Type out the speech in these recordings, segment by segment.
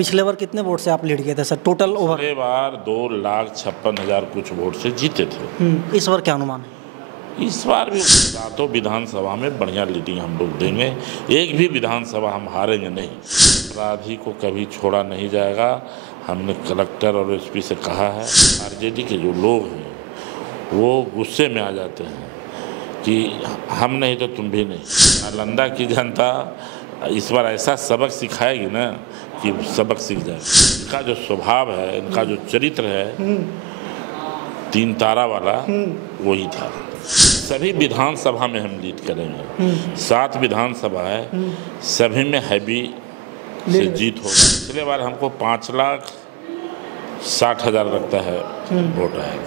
पिछले बार कितने वोट से आप लीड किए थे सर टोटल ओवर? पिछले बार 2,56,000 कुछ वोट से जीते थे। इस बार क्या अनुमान है? इस बार भी सातों विधानसभा में बढ़िया लीडिंग हम लोग देंगे, एक भी विधानसभा हम हारेंगे नहीं। अपराधी को कभी छोड़ा नहीं जाएगा। हमने कलेक्टर और एसपी से कहा है। आरजेडी के जो लोग हैं वो गुस्से में आ जाते हैं कि हम नहीं तो तुम भी नहीं। नालंदा की जनता इस बार ऐसा सबक सिखाएगी ना कि सबक सीख जाए। इनका जो स्वभाव है, इनका जो चरित्र है 3 तारा वाला, वही था। सभी विधानसभा में हम लीड करेंगे। 7 विधानसभा है, सभी में हैवी से जीत होगा। पिछले बार हमको 5,60,000 लगता है वोट आए थे।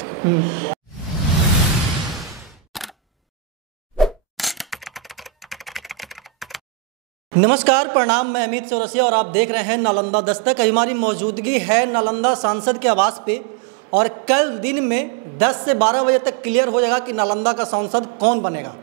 नमस्कार, प्रणाम। मैं अमित चौरसिया और आप देख रहे हैं नालंदा दस्तक। हमारी मौजूदगी है नालंदा सांसद के आवास पे और कल दिन में 10 से 12 बजे तक क्लियर हो जाएगा कि नालंदा का सांसद कौन बनेगा।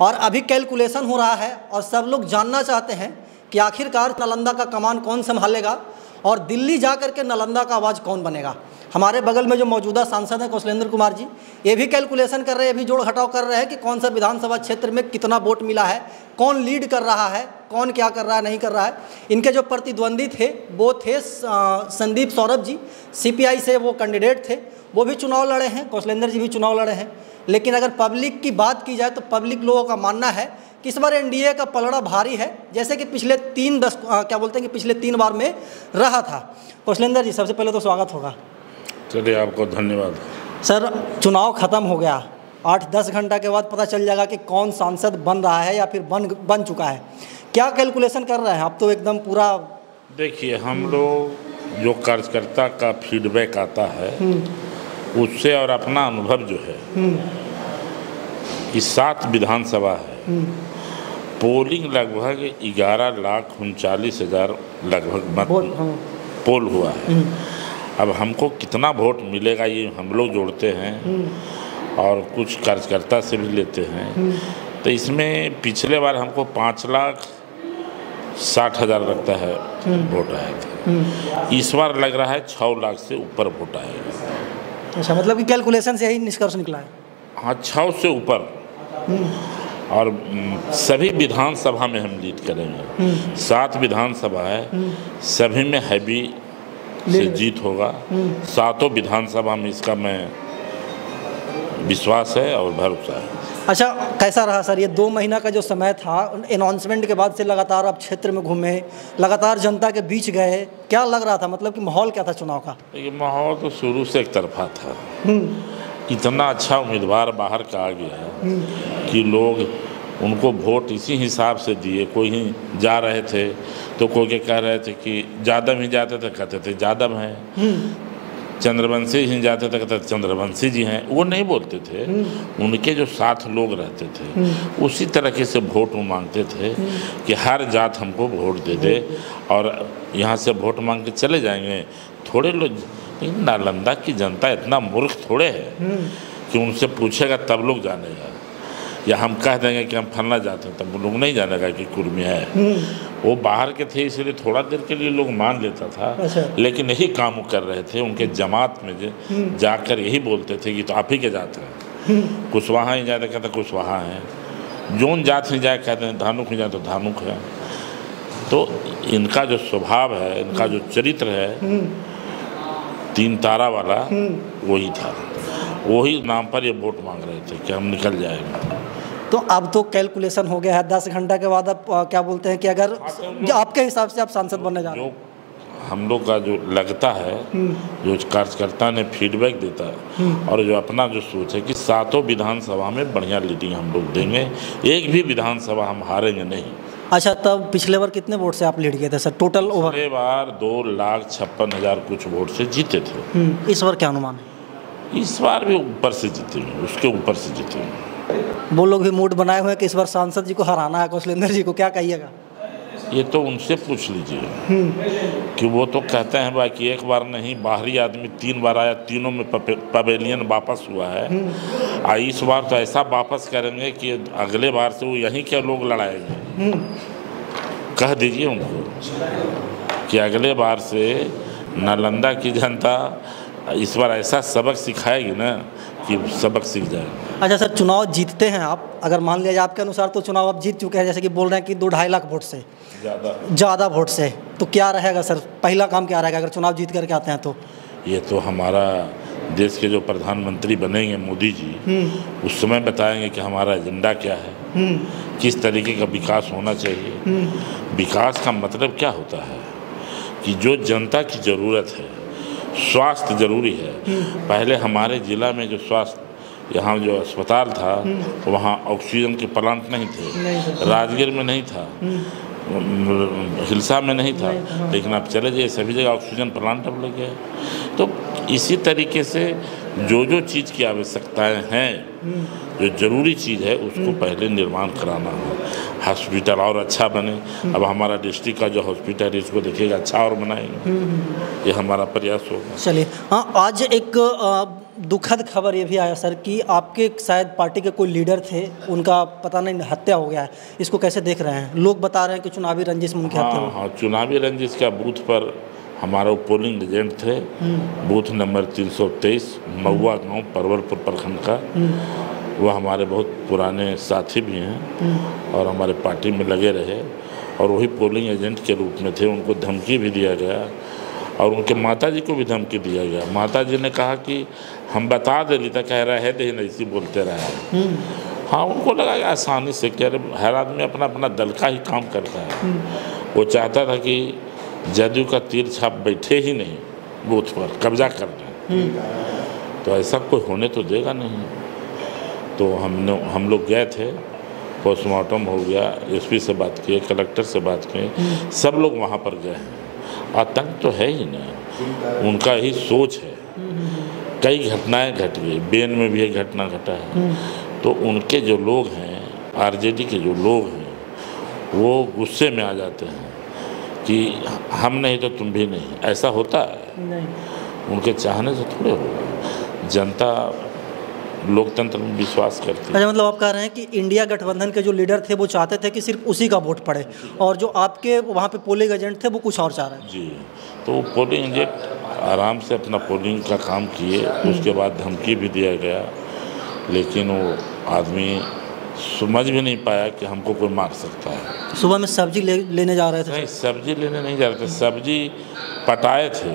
और अभी कैलकुलेशन हो रहा है और सब लोग जानना चाहते हैं कि आखिरकार नालंदा का कमान कौन संभालेगा और दिल्ली जा कर के नालंदा का आवाज़ कौन बनेगा। हमारे बगल में जो मौजूदा सांसद हैं कौशलेंद्र कुमार जी, ये भी कैलकुलेशन कर रहे हैं, ये भी जोड़ घटाव कर रहे हैं कि कौन सा विधानसभा क्षेत्र में कितना वोट मिला है, कौन लीड कर रहा है, कौन क्या कर रहा है, नहीं कर रहा है। इनके जो प्रतिद्वंदी थे वो थे संदीप सौरभ जी, सीपीआई से वो कैंडिडेट थे, वो भी चुनाव लड़े हैं, कौशलेंद्र जी भी चुनाव लड़े हैं। लेकिन अगर पब्लिक की बात की जाए तो पब्लिक लोगों का मानना है कि इस बार एनडीए का पलड़ा भारी है, जैसे कि पिछले 3 बार में रहा था। कौशलेंद्र जी, सबसे पहले तो स्वागत होगा। चलिए, आपको धन्यवाद। सर, चुनाव ख़त्म हो गया, 8-10 घंटा के बाद पता चल जाएगा कि कौन सांसद बन रहा है या फिर बन चुका है। क्या कैलकुलेशन कर रहे हैं आप? तो एकदम पूरा देखिए, हम लोग जो कार्यकर्ता का फीडबैक आता है उससे और अपना अनुभव जो है, इस 7 विधानसभा है, पोलिंग लगभग 11,39,000 लगभग मत पोल हुआ है। अब हमको कितना वोट मिलेगा ये हम लोग जोड़ते हैं और कुछ कार्यकर्ता से भी लेते हैं। तो इसमें पिछले बार हमको 5,60,000 लगता है वोट आए थे। इस बार लग रहा है 6 लाख से ऊपर वोट आएगा। अच्छा, मतलब कि कैलकुलेशन से यही निष्कर्ष निकला है? हाँ, 6 से ऊपर। और सभी विधानसभा में हम लीड करेंगे। 7 विधानसभा है, सभी में हैवी से जीत होगा। 7 विधानसभा में इसका मैं विश्वास है और भरोसा है। अच्छा, कैसा रहा सर ये 2 महीना का जो समय था, अनाउंसमेंट के बाद से लगातार आप क्षेत्र में घूमे, लगातार जनता के बीच गए, क्या लग रहा था? मतलब कि माहौल क्या था चुनाव का? ये माहौल तो शुरू से एक तरफा था। इतना अच्छा उम्मीदवार बाहर का आ गया कि लोग उनको वोट इसी हिसाब से दिए। कोई ही जा रहे थे तो कोई के कह रहे थे कि यादव ही जाते थे, कहते थे यादव हैं। चंद्रवंशी ही जाते थे, कहते थे चंद्रवंशी जी हैं। वो नहीं बोलते थे, उनके जो साथ लोग रहते थे उसी तरीके से वोट वो मांगते थे कि हर जात हमको वोट दे दे और यहाँ से वोट मांग के चले जाएंगे। थोड़े लोग, नालंदा की जनता इतना मूर्ख थोड़े है कि उनसे पूछेगा तब लोग जानेगा, या हम कह देंगे कि हम फलना जाते हैं तब वो लोग नहीं जानेगा कि कुर्मी है। वो बाहर के थे इसलिए थोड़ा देर के लिए लोग मान लेता था। अच्छा। लेकिन यही काम कर रहे थे, उनके जमात में जाकर यही बोलते थे कि तो आप ही के जाते हैं। कुशवाहा ही जाते कहते कुशवाहा हैं, जोन जात ही जाए कहते हैं धानुक ही जाए तो धानुक है। तो इनका जो स्वभाव है, इनका जो चरित्र है 3 तारा वाला, वही था। वही नाम पर ये वोट मांग रहे थे कि हम निकल जाएंगे। तो अब तो कैलकुलेशन हो गया है, 10 घंटा के बाद अब क्या बोलते हैं कि अगर आपके हिसाब से आप सांसद बनने जा रहे हैं? हम लोग का जो लगता है, जो कार्यकर्ता ने फीडबैक देता है और जो अपना जो सोच है कि 7 विधानसभा में बढ़िया लीडिंग हम लोग देंगे, एक भी विधानसभा हम हारेंगे नहीं। अच्छा, तब पिछले बार कितने वोट से आप लीड किए थे सर टोटल ओवर? पिछले बार 2,56,000 कुछ वोट से जीते थे। इस बार क्या अनुमान है? इस बार भी ऊपर से जीतेंगे, उसके ऊपर से जीतेंगे। वो लोग भी मूड बनाए हुए हैं कि इस बार सांसद जी को हराना है, कौशलेंद्र जी को, क्या कहिएगा? ये तो उनसे पूछ लीजिए कि वो तो कहते हैं भाई कि एक बार नहीं, बाहरी आदमी 3 बार आया, तीनों में पवेलियन वापस हुआ है। इस बार तो ऐसा वापस करेंगे कि अगले बार से वो यहीं के लोग लड़ाएंगे। कह दीजिए उनको। कि अगले बार से नालंदा की जनता इस बार ऐसा सबक सिखाएगी ना कि सबक सीख जाएगी। अच्छा सर, चुनाव जीतते हैं आप, अगर मान लिया जाए आपके अनुसार तो चुनाव आप जीत चुके हैं, जैसे कि बोल रहे हैं कि 2-2.5 लाख वोट से ज़्यादा वोट से, तो क्या रहेगा सर, पहला काम क्या रहेगा अगर चुनाव जीत करके आते हैं तो? ये तो हमारा देश के जो प्रधानमंत्री बनेंगे मोदी जी, उस समय बताएंगे कि हमारा एजेंडा क्या है, किस तरीके का विकास होना चाहिए। विकास का मतलब क्या होता है कि जो जनता की ज़रूरत है, स्वास्थ्य जरूरी है। पहले हमारे ज़िला में जो स्वास्थ्य यहाँ जो अस्पताल था वहाँ ऑक्सीजन के प्लांट नहीं थे, राजगीर में नहीं था, हिलसा में नहीं था, लेकिन अब चले जाइए सभी जगह ऑक्सीजन प्लांट अब लग गया। तो इसी तरीके से जो जो चीज़ की आवश्यकताएं हैं, जो ज़रूरी चीज़ है उसको पहले निर्माण कराना है। हॉस्पिटल और अच्छा बने। अब हमारा डिस्ट्रिक्ट का जो हॉस्पिटल है इसको देखिएगा अच्छा और बनाएंगे, ये हमारा प्रयास होगा। चलिए, हाँ, आज एक दुखद खबर ये भी आया सर कि आपके शायद पार्टी के कोई लीडर थे, उनका पता नहीं हत्या हो गया है, इसको कैसे देख रहे हैं? लोग बता रहे हैं कि चुनावी रंजिश में उनकी हत्या हुई। हाँ, चुनावी रंजिश का बूथ पर हमारा पोलिंग एजेंट थे, बूथ नंबर 323 महुआ गांव परवलपुर प्रखंड का। वो हमारे बहुत पुराने साथी भी हैं और हमारे पार्टी में लगे रहे, और वही पोलिंग एजेंट के रूप में थे। उनको धमकी भी दिया गया और उनके माताजी को भी धमकी दिया गया। माताजी ने कहा कि हम बता दे, तो कह रहा है दे नहीं, इसी बोलते रहे। हाँ, उनको लगा कि आसानी से, कह रहे हर आदमी अपना अपना दल का ही काम करता है। वो चाहता था कि जदयू का तीर छाप बैठे ही नहीं बूथ पर, कब्जा करना। तो ऐसा कोई होने तो देगा नहीं। तो हम लोग गए थे, पोस्टमार्टम हो गया, एसपी से बात किए, कलेक्टर से बात किए, सब लोग वहाँ पर गए हैं। आतंक तो है ही ना, उनका ही सोच है। कई घटनाएं घट गई, बेन में भी एक घटना घटा है। तो उनके जो लोग हैं, आरजेडी के जो लोग हैं, वो गुस्से में आ जाते हैं कि हम नहीं तो तुम भी नहीं। ऐसा होता है नहीं। उनके चाहने से थोड़े होगा। जनता लोकतंत्र में विश्वास करती है। अच्छा, मतलब आप कह रहे हैं कि इंडिया गठबंधन के जो लीडर थे वो चाहते थे कि सिर्फ उसी का वोट पड़े, और जो आपके वहाँ पे पोलिंग एजेंट थे वो कुछ और चाह रहे हैं? जी, तो पोलिंग एजेंट आराम से अपना पोलिंग का काम किए। उसके बाद धमकी भी दिया गया, लेकिन वो आदमी समझ भी नहीं पाया कि हमको कोई मार सकता है। सुबह में सब्जी लेने जा रहे थे? नहीं, सब्जी लेने नहीं जा रहे थे, सब्जी पटाए थे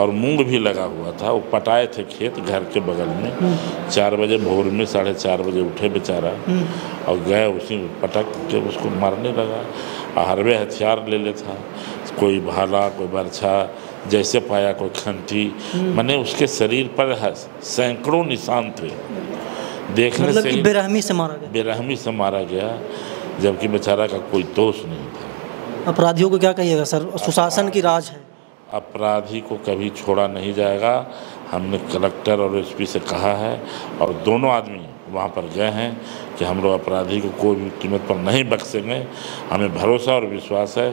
और मूंग भी लगा हुआ था। वो पटाए थे खेत घर के बगल में। 4 बजे भोर में, 4:30 बजे उठे बेचारा और गए, उसी पटक के उसको मारने लगा। हरवे हथियार ले ले था, कोई भाला, कोई बरछा, जैसे पाया कोई खंती। मैंने उसके शरीर पर सैकड़ों निशान थे। देखने मतलब से कि बेरहमी से मारा गया? बेरहमी से मारा गया, जबकि बेचारा का कोई दोष नहीं था। अपराधियों को क्या कहिएगा सर? सुशासन की राज है। अपराधी को कभी छोड़ा नहीं जाएगा। हमने कलेक्टर और एसपी से कहा है, और दोनों आदमी वहाँ पर गए हैं कि हम लोग अपराधी को कोई भी कीमत पर नहीं बख्शेंगे। हमें भरोसा और विश्वास है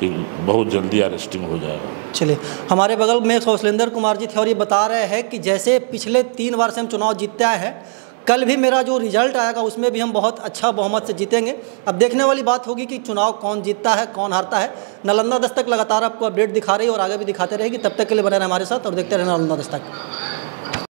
कि बहुत जल्दी अरेस्टिंग हो जाएगा। चलिए, हमारे बगल में शैलेंद्र कुमार जी थे और ये बता रहे हैं कि जैसे पिछले 3 बार से हम चुनाव जीतते आए हैं, कल भी मेरा जो रिजल्ट आएगा उसमें भी हम बहुत अच्छा बहुमत से जीतेंगे। अब देखने वाली बात होगी कि चुनाव कौन जीतता है, कौन हारता है। नालंदा दस्तक लगातार आपको अपडेट दिखा रही है और आगे भी दिखाते रहेगी। तब तक के लिए बने रहें हमारे साथ और देखते रहें नालंदा दस्तक।